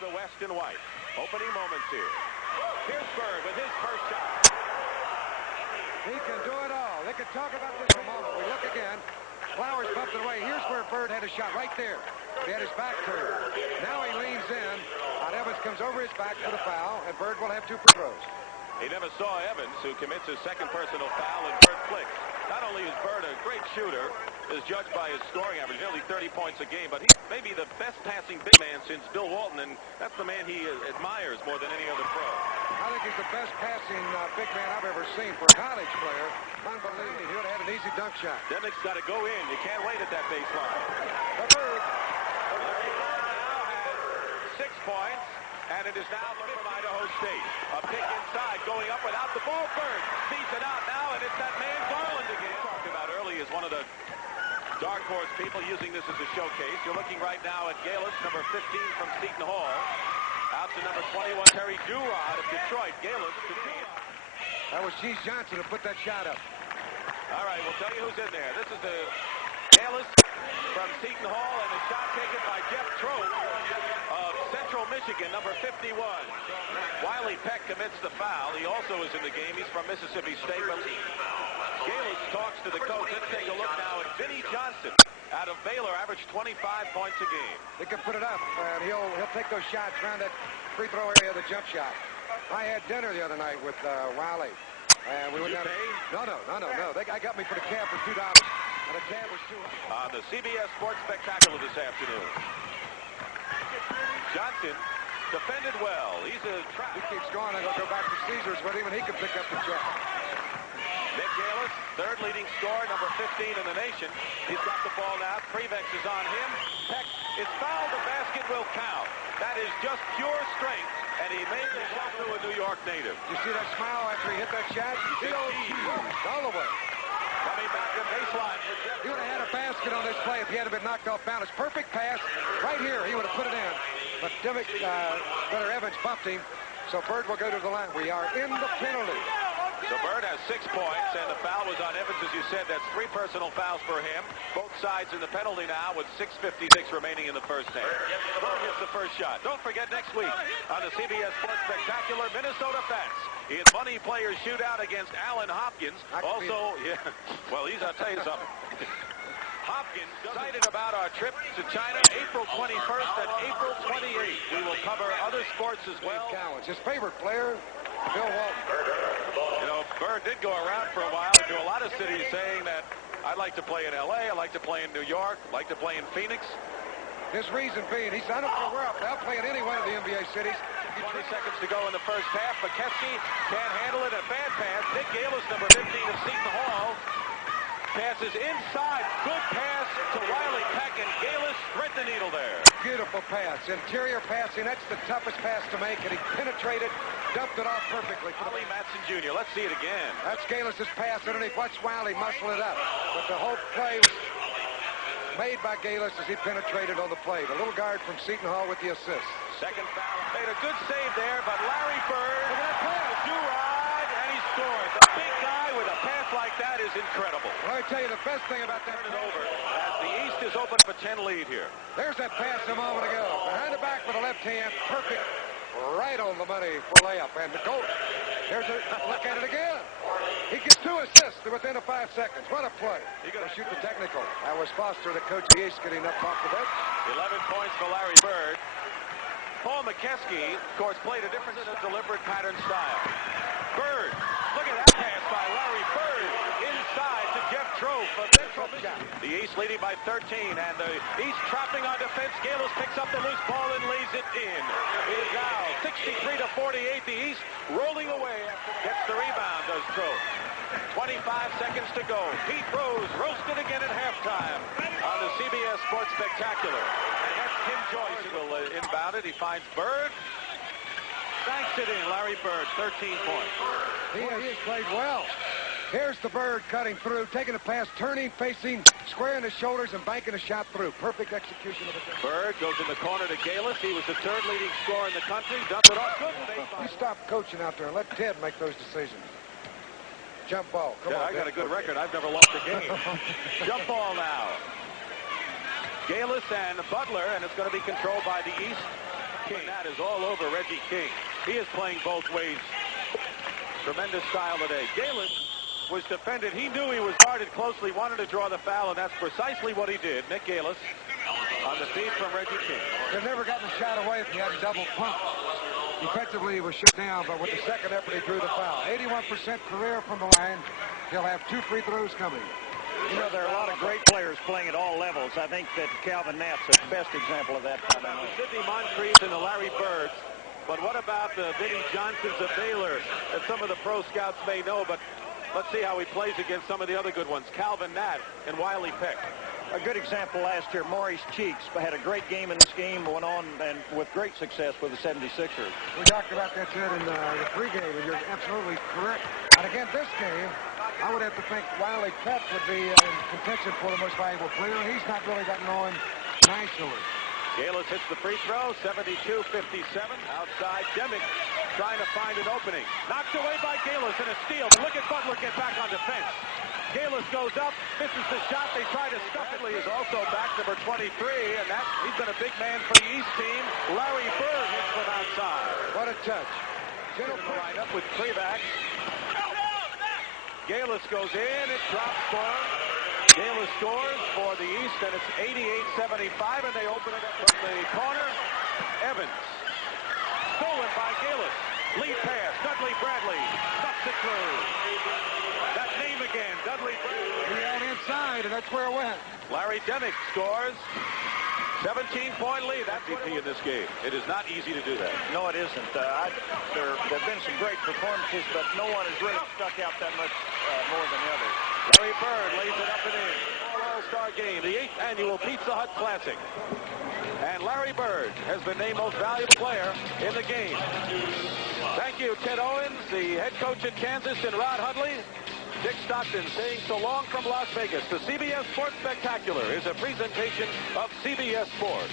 the West and white. Opening moments here. Here's Berg with his first shot. He can do it all. They can talk about this for a moment. We look again. Flowers bumped it away. Here's where Berg had a shot, right there. He had his back turned. Now he leans in. Evans comes over his back for the foul, and Berg will have 2 free throws. He never saw Evans, who commits his second personal foul, and Berg flicks. Not only is Berg a great shooter, is judged by his scoring average, nearly 30 points a game, but he's maybe the best passing big man since Bill Walton, and that's the man he admires more than any other pro. I think he's the best passing big man I've ever seen for a college player. Unbelievable. He would have had an easy dunk shot. Demick's got to go in. You can't wait at that baseline. The Berg. Larry Bird now has 6 points, and it is now from Idaho State. A pick inside, going up without the ball. Bird feeds it out now, and it's that man Garland again. Talked about early as one of the dark horse people using this as a showcase. You're looking right now at Galis, number 15 from Seton Hall. Out to number 21, Terry Durod of Detroit. Galis to T. That was Cheese Johnson who put that shot up. All right, we'll tell you who's in there. This is the Galis from Seton Hall, and a shot taken by Jeff Trope of Central Michigan, number 51. Wiley Peck commits the foul. He also is in the game. He's from Mississippi State. But Galis talks to the coach. Let's take a look now at Vinnie Johnson out of Baylor, averaged 25 points a game. He can put it up, and he'll take those shots around that free throw area of the jump shot. I had dinner the other night with Wiley. And we went down. No. I got me for the cab for $2, and the cab was $200. On the CBS Sports Spectacular this afternoon. Johnson defended well. He's a trap. He keeps going. I'm going to go back to Caesars with him, and he can pick up the check. Nick Galis, third leading scorer, number 15 in the nation. He's got the ball now. Prevex is on him. Peck is fouled. The basket will count. That is just pure strength, and he made the shot to a New York native. You see that smile after he hit that shot? All the way. Coming back to baseline. He would have had a basket on this play if he hadn't been knocked off balance. Perfect pass. Right here, he would have put it in. But Demick, better Evans bumped him, so Bird will go to the line. We are in the penalty. So Bird has 6 points, and the foul was on Evans, as you said. That's 3 personal fouls for him. Both sides in the penalty now with 6:56 remaining in the first half. Bird hits the first shot. Don't forget next week on the CBS Sports Spectacular, Minnesota Fats. In Money Players Shootout against Allen Hopkins. Also, yeah, well, I'll tell you something. Hopkins excited about our trip to China, April 21st and April 28th. We will cover other sports as well. His favorite player, Bill Walton. You know, Bird did go around for a while to a lot of cities saying that I'd like to play in L.A., I'd like to play in New York, I'd like to play in Phoenix. His reason being, he said, I don't care where I'll play in any one of the NBA cities. 20 seconds to go in the first half. McKeskey can't handle it. A bad pass. Nick Galis, number 15 of Seton Hall, passes inside. Good pass to Wiley Peck, and Galis thread the needle there. Beautiful pass. Interior passing. That's the toughest pass to make, and he penetrated, dumped it off perfectly. Ollie Matson Jr. Let's see it again. That's Galis' pass underneath. Watch Wiley muscle it up. But the whole play was made by Galis as he penetrated on the play. The little guard from Seton Hall with the assist. Second foul. Made a good save there, but Larry Bird, look at that pass. Do-ride, and he scores. A big guy with a pass like that is incredible. Well, let me tell you the best thing about that. Turn it over as the East is open for 10 lead here. There's that pass a moment ago. Behind the back with the left hand. Perfect. Right on the money for layup. And the goal. There's a look at it again. He gets 2 assists within 5 seconds. What a play. He got to shoot the technical. That was Foster, the coach of the East, getting up off the bench. 11 points for Larry Bird. Paul McKeskey, of course, played a different and a deliberate pattern style. Bird, look at that pass by Larry Bird inside to Jeff Trope of Central Michigan. The East leading by 13, and the East trapping on defense. Galis picks up the loose ball and lays it in. It is now 63-48. The East rolling away. Gets the rebound, does Trope. 25 seconds to go. Pete Rose roasted again at halftime on the CBS Sports Spectacular. And that's Tim Joyce who will inbound it. He finds Bird. Banks it in. Larry Bird, 13 points. He has played well. Here's the Bird cutting through, taking a pass, turning, facing, squaring his shoulders, and banking a shot through. Perfect execution of it. Bird goes in the corner to Galis. He was the 3rd leading scorer in the country. Dumped it off. Good. You stop coaching out there and let Ted make those decisions. Jump ball. Come on, I got a good record. I've never lost a game. Jump ball now. Galis and Butler, and it's going to be controlled by the East. King. That is all over Reggie King. He is playing both ways. Tremendous style today. Galen was defended. He knew he was guarded closely, wanted to draw the foul, and that's precisely what he did. Nick Galis on the feed from Reggie King. They've never gotten a shot away if he hadn't double pumped. Defensively, he was shut down, but with the second effort, he drew the foul. 81% career from the line. He'll have 2 free throws coming. You know, there are a lot of great players playing at all levels. I think that Calvin Knapp's the best example of that. Sidney Moncrief and the Larry Birds. But what about the Vinnie Johnsons of Baylor that some of the pro scouts may know, but let's see how he plays against some of the other good ones. Calvin Knapp and Wiley Peck. A good example last year, Maurice Cheeks had a great game in this game, went on and with great success with the 76ers. We talked about that, Ted, in the pregame, and you're absolutely correct. And again, this game, I would have to think Wiley Peck would be in contention for the most valuable player. He's not really gotten on nationally. Galis hits the free throw, 72-57. Outside, Demick trying to find an opening. Knocked away by Galis and a steal, but look at Butler get back on defense. Galis goes up, misses the shot. They try to stuff it. He is also back, number 23, and he's been a big man for the East team. Larry Bird hits from outside. What a touch. Gentle lineup with Krivak. Galis goes in, it drops for him. Galis scores for the East, and it's 88-75, and they open it up from the corner. Evans. Stolen by Galis. Lead pass. Dudley Bradley stuffs it through. That name again, Dudley Bradley. He held inside, and that's where it went. Larry Demick scores. 17-point lead. That's MVP in this game. It is not easy to do that. No, it isn't. There have been some great performances, but no one has really stuck out that much more than the others. Larry Bird lays it up and in. All-Star game, the 8th annual Pizza Hut Classic. And Larry Bird has been named most valuable player in the game. Thank you, Ted Owens, the head coach in Kansas, and Rod Hudley. Dick Stockton saying so long from Las Vegas. The CBS Sports Spectacular is a presentation of CBS Sports.